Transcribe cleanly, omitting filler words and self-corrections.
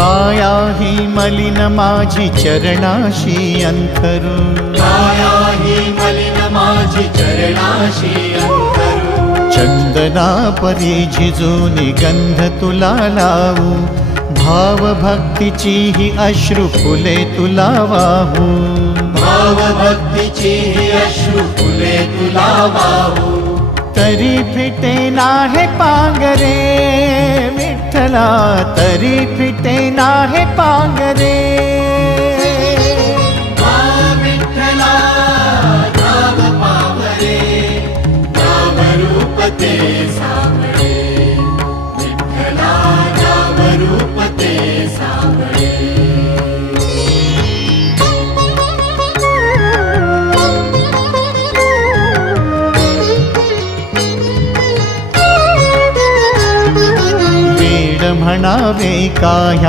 काया ही मलिन माझी चरणाशी अंतरू, काया ही मलिन माझी चरणाशी अंतरू, चंदना परी झिजून गंध तुला लावू, भाव भक्तीची ही अश्रु फुले तुला वाहू, भाव भक्तीची ही अश्रु फुले तुला वाहू, तरी फिटे नाहे पांगरे विठ्ठला, तरी फिटे नाहे पांगरे. विठ्ठला नाम पावरे, नाम रूप ते सावळे, विठ्ठला नाम रूप ते सावळे. म्हणावे का